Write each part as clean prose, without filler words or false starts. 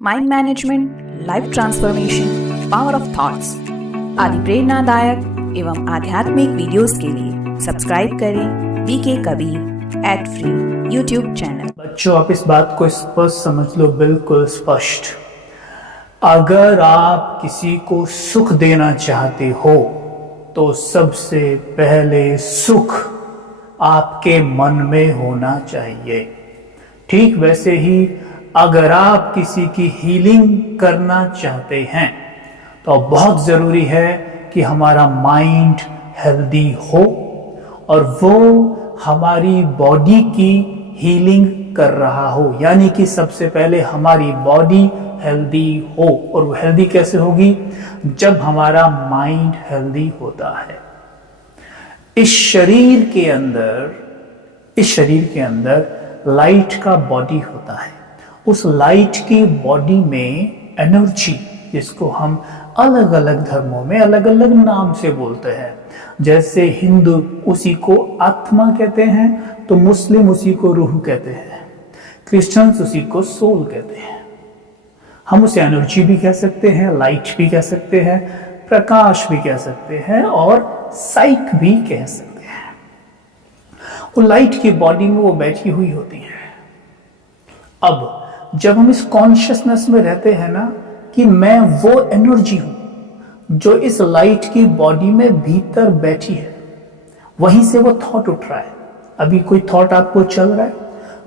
Mind management, life transformation, power of thoughts आदि प्रेरणादायक एवं आध्यात्मिक वीडियोस के लिए सब्सक्राइब करें VK Kabir @free YouTube channel. बच्चों, आप इस बात को स्पष्ट समझ लो, बिल्कुल स्पष्ट। अगर आप किसी को सुख देना चाहते हो तो सबसे पहले सुख आपके मन में होना चाहिए। ठीक वैसे ही अगर आप किसी की हीलिंग करना चाहते हैं तो बहुत जरूरी है कि हमारा माइंड हेल्दी हो और वो हमारी बॉडी की हीलिंग कर रहा हो। यानी कि सबसे पहले हमारी बॉडी हेल्दी हो। और वो हेल्दी कैसे होगी? जब हमारा माइंड हेल्दी होता है। इस शरीर के अंदर लाइट का बॉडी होता है। उस लाइट की बॉडी में एनर्जी, जिसको हम अलग अलग धर्मों में अलग अलग नाम से बोलते हैं, जैसे हिंदू उसी को आत्मा कहते हैं, तो मुस्लिम उसी को रूह कहते हैं, क्रिश्चियंस उसी को सोल कहते हैं। हम उसे एनर्जी भी कह सकते हैं, लाइट भी कह सकते हैं, प्रकाश भी कह सकते हैं और साइक भी कह सकते हैं। वो लाइट की बॉडी में वो बैठी हुई होती है। अब जब हम इस कॉन्शियसनेस में रहते हैं ना कि मैं वो एनर्जी हूं जो इस लाइट की बॉडी में भीतर बैठी है, वहीं से वो थॉट उठ रहा है। अभी कोई थॉट आपको चल रहा है,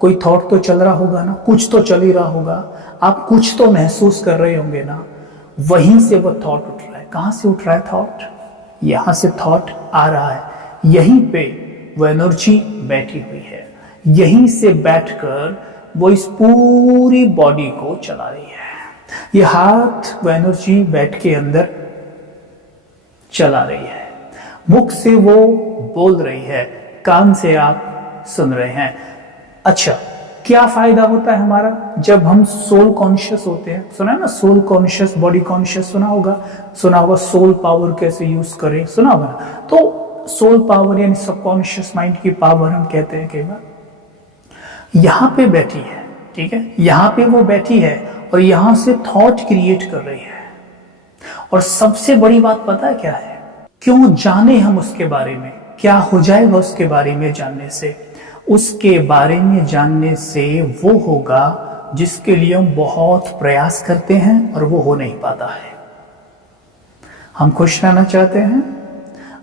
कोई थॉट तो चल रहा होगा ना, कुछ तो चल ही रहा होगा, आप कुछ तो महसूस कर रहे होंगे ना, वहीं से वो थॉट उठ रहा है। कहां से उठ रहा है थॉट? यहां से थॉट आ रहा है, यहीं पे वो एनर्जी बैठी हुई है। यहीं से बैठकर वो इस पूरी बॉडी को चला रही है। ये हाथ वो एनर्जी बैठ के अंदर चला रही है, मुख से वो बोल रही है, कान से आप सुन रहे हैं। अच्छा, क्या फायदा होता है हमारा जब हम सोल कॉन्शियस होते हैं? सुना है ना, सोल कॉन्शियस, बॉडी कॉन्शियस सुना होगा सोल पावर कैसे यूज करें, सुना होगा ना। तो सोल पावर यानी सबकॉन्शियस माइंड की पावर हम कहते हैं कई बार यहां पे बैठी है। ठीक है, यहां पे वो बैठी है और यहां से थॉट क्रिएट कर रही है। और सबसे बड़ी बात पता है क्या है? क्यों जाने हम उसके बारे में? क्या हो जाएगा उसके बारे में जानने से? उसके बारे में जानने से वो होगा जिसके लिए हम बहुत प्रयास करते हैं और वो हो नहीं पाता है। हम खुश रहना चाहते हैं,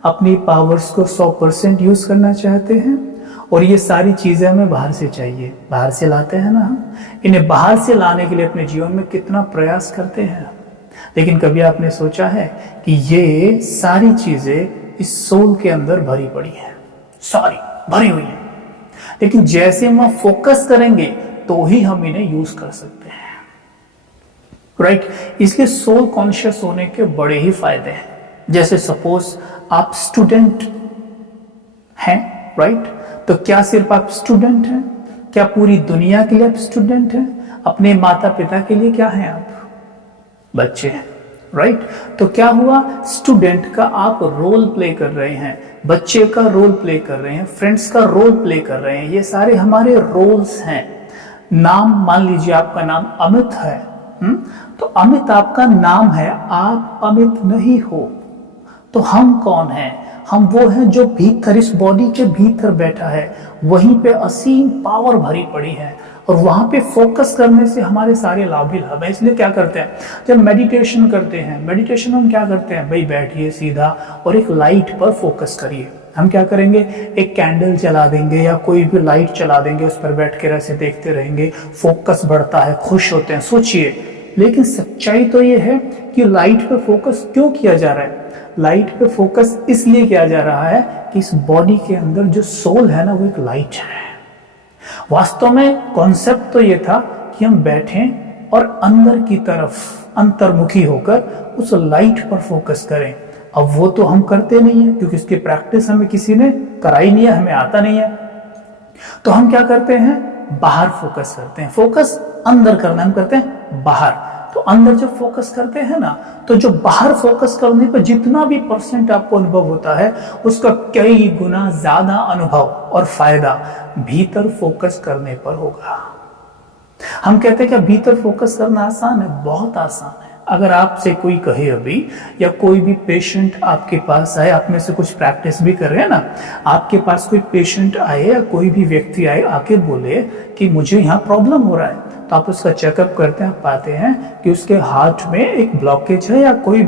अपनी पावर्स को 100% यूज करना चाहते हैं, और ये सारी चीजें हमें बाहर से चाहिए। बाहर से लाते हैं ना हम, इन्हें बाहर से लाने के लिए अपने जीवन में कितना प्रयास करते हैं। लेकिन कभी आपने सोचा है कि ये सारी चीजें इस सोल के अंदर भरी पड़ी हैं, सारी भरी हुई हैं, लेकिन जैसे हम फोकस करेंगे तो ही हम इन्हें यूज कर सकते हैं। राइट? इसलिए सोल कॉन्शियस होने के बड़े ही फायदे हैं। जैसे सपोज आप स्टूडेंट हैं, राइट? तो क्या सिर्फ आप स्टूडेंट हैं? क्या पूरी दुनिया के लिए आप स्टूडेंट हैं? अपने माता पिता के लिए क्या हैं आप? बच्चे हैं, राइट? तो क्या हुआ, स्टूडेंट का आप रोल प्ले कर रहे हैं, बच्चे का रोल प्ले कर रहे हैं, फ्रेंड्स का रोल प्ले कर रहे हैं। ये सारे हमारे रोल्स हैं। नाम, मान लीजिए आपका नाम अमित है, तो अमित आपका नाम है, आप अमित नहीं हो। तो हम कौन हैं? हम वो हैं जो भीतर, इस बॉडी के भीतर बैठा है, वहीं पे असीम पावर भरी पड़ी है, और वहां पे फोकस करने से हमारे सारे लाभ ही लाभ है। इसलिए क्या करते हैं, जब मेडिटेशन करते हैं, मेडिटेशन हम क्या करते हैं भाई, बैठिए सीधा और एक लाइट पर फोकस करिए। हम क्या करेंगे, एक कैंडल जला देंगे या कोई भी लाइट चला देंगे, उस पर बैठ कर ऐसे देखते रहेंगे, फोकस बढ़ता है, खुश होते हैं। सोचिए, लेकिन सच्चाई तो ये है कि लाइट पर फोकस क्यों किया जा रहा है? लाइट पे फोकस इसलिए किया जा रहा है कि इस बॉडी के अंदर जो सोल है ना, वो एक लाइट है। वास्तव में कॉन्सेप्ट तो ये था कि हम बैठें और अंदर की तरफ अंतर्मुखी होकर उस लाइट पर फोकस करें। अब वो तो हम करते नहीं है, क्योंकि इसकी प्रैक्टिस हमें किसी ने कराई नहीं है, हमें आता नहीं है। तो हम क्या करते हैं, बाहर फोकस करते हैं। फोकस अंदर करना हम करते हैं बाहर। तो अंदर जब फोकस करते हैं ना, तो जो बाहर फोकस करने पर जितना भी % आपको अनुभव होता है, उसका कई गुना ज्यादा अनुभव और फायदा भीतर फोकस करने पर होगा। हम कहते हैं कि भीतर फोकस करना आसान है, बहुत आसान है। अगर आपसे कोई कहे अभी, या कोई भी पेशेंट आपके पास आए, आप में से कुछ प्रैक्टिस भी कर रहे हैं ना, आपके पास कोई पेशेंट आए या कोई भी व्यक्ति आए, आके बोले कि मुझे यहाँ प्रॉब्लम हो रहा है, तो आप उसका चेकअप करते हैं, आप पाते हैं कि उसके हार्ट में एक ब्लॉकेज है या कोई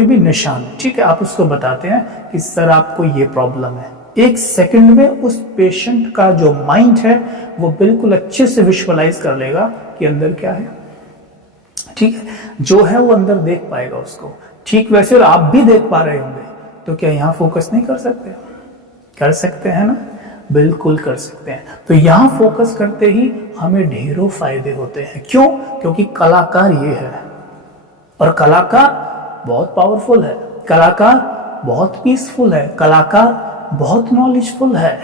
भी निशान है, ठीक है। आप उसको बताते हैं कि सर आपको ये प्रॉब्लम है। एक सेकंड में उस पेशेंट का जो माइंड है वो बिल्कुल अच्छे से विजुअलाइज कर लेगा कि अंदर क्या है, ठीक है। जो है वो अंदर देख पाएगा उसको, ठीक वैसे और आप भी देख पा रहे होंगे, तो क्या यहाँ फोकस नहीं कर सकते? कर सकते हैं ना, बिल्कुल कर सकते हैं। तो यहाँ फोकस करते ही हमें ढेरों फायदे होते हैं। क्यों? क्योंकि कलाकार ये है, और कलाकार बहुत पावरफुल है, कलाकार बहुत पीसफुल है, कलाकार बहुत नॉलेजफुल है।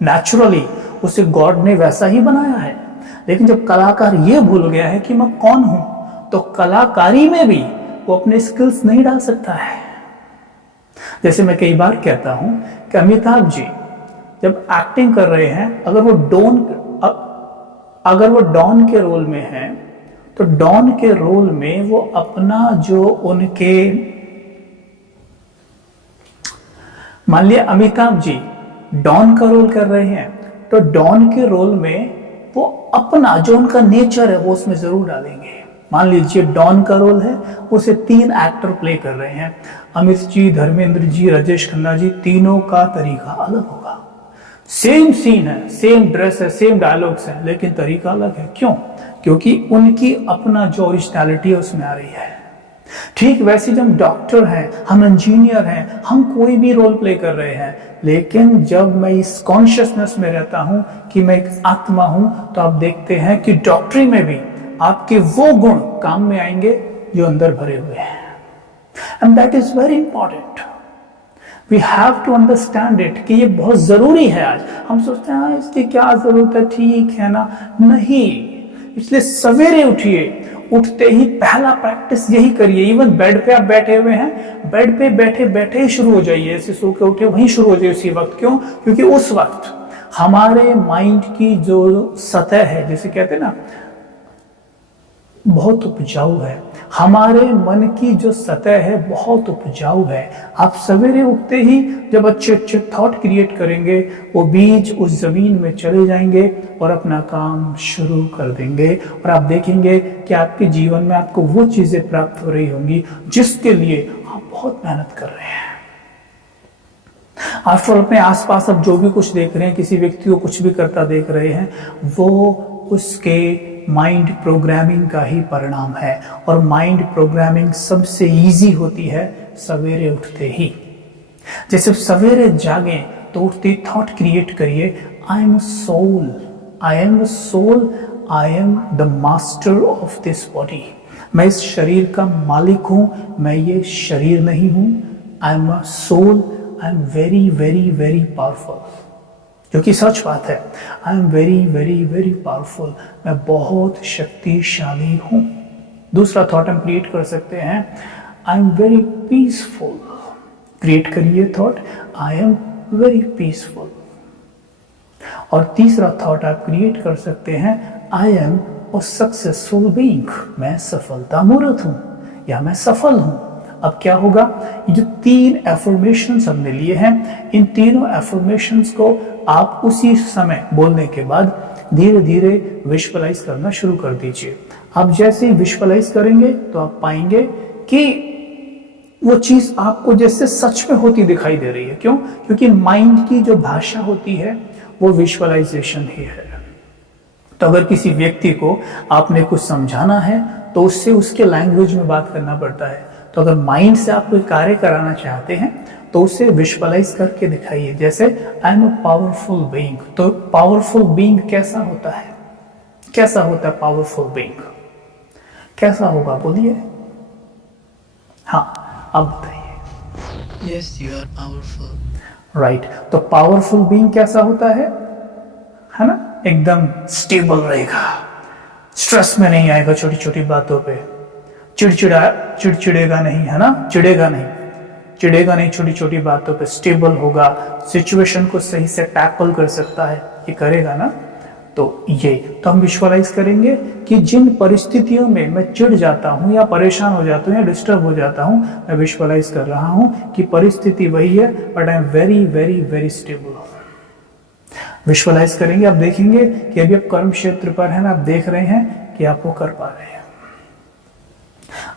नेचुरली उसे गॉड ने वैसा ही बनाया है। लेकिन जब कलाकार ये भूल गया है कि मैं कौन हूं, तो कलाकारी में भी वो अपने स्किल्स नहीं डाल सकता है। जैसे मैं कई बार कहता हूं कि अमिताभ जी जब एक्टिंग कर रहे हैं, अगर वो डॉन के रोल में हैं, तो डॉन के रोल में वो अपना जो उनके, मान लिया अमिताभ जी डॉन का रोल कर रहे हैं, तो डॉन के रोल में वो अपना जो उनका नेचर है वो उसमें जरूर डालेंगे। मान लीजिए डॉन का रोल है, उसे 3 एक्टर प्ले कर रहे हैं, अमित जी, धर्मेंद्र जी, राजेश खन्ना जी, तीनों का तरीका अलग होगा। सेम सीन है, सेम ड्रेस है, सेम डायलॉग्स हैं, लेकिन तरीका अलग है। क्यों? क्योंकि उनकी अपना जो ओरिजिनलिटी है उसमें आ रही है। ठीक वैसे जब हम डॉक्टर हैं, हम इंजीनियर हैं, हम कोई भी रोल प्ले कर रहे हैं, लेकिन जब मैं इस कॉन्शियसनेस में रहता हूं कि मैं एक आत्मा हूं, तो आप देखते हैं कि डॉक्टरी में भी आपके वो गुण काम में आएंगे जो अंदर भरे हुए हैं। And that is very important. We have to understand it कि ये बहुत जरूरी है। आज हम सोचते हैं इसकी क्या जरूरत है, ठीक है ना, नहीं। इसलिए सवेरे उठिए, उठते ही पहला प्रैक्टिस यही करिए। इवन बेड पे आप बैठे हुए हैं, बेड पे बैठे बैठे ही शुरू हो जाइए, ऐसे सो के उठे वहीं शुरू हो जाइए उसी वक्त। क्यों? क्योंकि उस वक्त हमारे माइंड की जो सतह है, जैसे कहते हैं ना, बहुत उपजाऊ है। हमारे मन की जो सतह है बहुत उपजाऊ है। आप सवेरे उठते ही जब अच्छे अच्छे थॉट क्रिएट करेंगे, वो बीज उस जमीन में चले जाएंगे और अपना काम शुरू कर देंगे, और आप देखेंगे कि आपके जीवन में आपको वो चीजें प्राप्त हो रही होंगी जिसके लिए आप बहुत मेहनत कर रहे हैं। आफ्टर ऑल अपने आसपास अब जो भी कुछ देख रहे हैं, किसी व्यक्ति को कुछ भी करता देख रहे हैं, वो उसके माइंड प्रोग्रामिंग का ही परिणाम है। और माइंड प्रोग्रामिंग सबसे इजी होती है सवेरे उठते ही। जैसे सवेरे जागें तो उठते ही थॉट क्रिएट करिए, I am a soul, I am a soul, I am the master of this body. मैं इस शरीर का मालिक हूं, मैं ये शरीर नहीं हूं। I am a soul, I am very very very powerful, जो कि सच बात है। I am very very very powerful, मैं बहुत शक्तिशाली हूं। दूसरा थॉट हम क्रिएट कर सकते हैं, I am very peaceful. Create करिए thought, I am very peaceful. और तीसरा थॉट आप क्रिएट कर सकते हैं, I am a successful being. मैं सफलता मूर्त हूं या मैं सफल हूं। अब क्या होगा, ये जो 3 एफर्मेशंस हमने लिए हैं, इन तीनों एफर्मेशंस को आप उसी समय बोलने के बाद धीरे धीरे विजुअलाइज करना शुरू कर दीजिए। आप जैसे ही विजुअलाइज करेंगे तो आप पाएंगे कि वो चीज आपको जैसे सच में होती दिखाई दे रही है। क्यों? क्योंकि माइंड की जो भाषा होती है वो विजुअलाइजेशन ही है। तो अगर किसी व्यक्ति को आपने कुछ समझाना है तो उससे उसके लैंग्वेज में बात करना पड़ता है। तो अगर माइंड से आप कोई कार्य कराना चाहते हैं तो उसे विजुअलाइज करके दिखाइए। जैसे आई एम अ पावरफुल बीइंग। तो पावरफुल बीइंग कैसा होता है? कैसा होता है पावरफुल बीइंग? कैसा होगा बोलिए? हाँ, अब बताइए। Yes, you are powerful. Right. तो पावरफुल बीइंग कैसा होता है ना? एकदम स्टेबल रहेगा, स्ट्रेस में नहीं आएगा, छोटी छोटी बातों पे चिड़चिड़ेगा नहीं, है ना, चिड़ेगा नहीं छोटी छोटी बातों पे, स्टेबल होगा, सिचुएशन को सही से टैकल कर सकता है, ये करेगा ना। तो हम विजुअलाइज करेंगे कि जिन परिस्थितियों में मैं चिढ़ जाता हूँ या परेशान हो जाता हूँ या डिस्टर्ब हो जाता हूँ, मैं विजुअलाइज कर रहा हूँ कि परिस्थिति वही है but I am very very very stable. Visualize करेंगे, आप देखेंगे कि अभी आप कर्म क्षेत्र पर हैं, आप देख रहे हैं कि आप वो कर पा रहे हैं।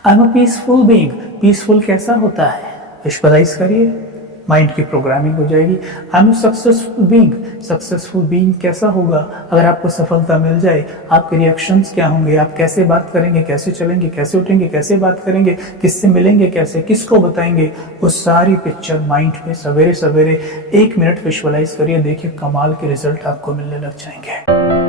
I am a peaceful being. Peaceful कैसा होता है? विजुअलाइज करिए, माइंड की प्रोग्रामिंग हो जाएगी। I am successful being. Successful being कैसा होगा? अगर आपको सफलता मिल जाए, आपके रिएक्शंस क्या होंगे? आप कैसे बात करेंगे, कैसे चलेंगे, कैसे उठेंगे, कैसे बात करेंगे, किससे मिलेंगे, कैसे, किसको बताएंगे? वो सारी पिक्चर माइंड में सवेरे सवेरे 1 मिनट विजुअलाइज करिए, देखिए कमाल के रिजल्ट आपको मिलने लग जाएंगे।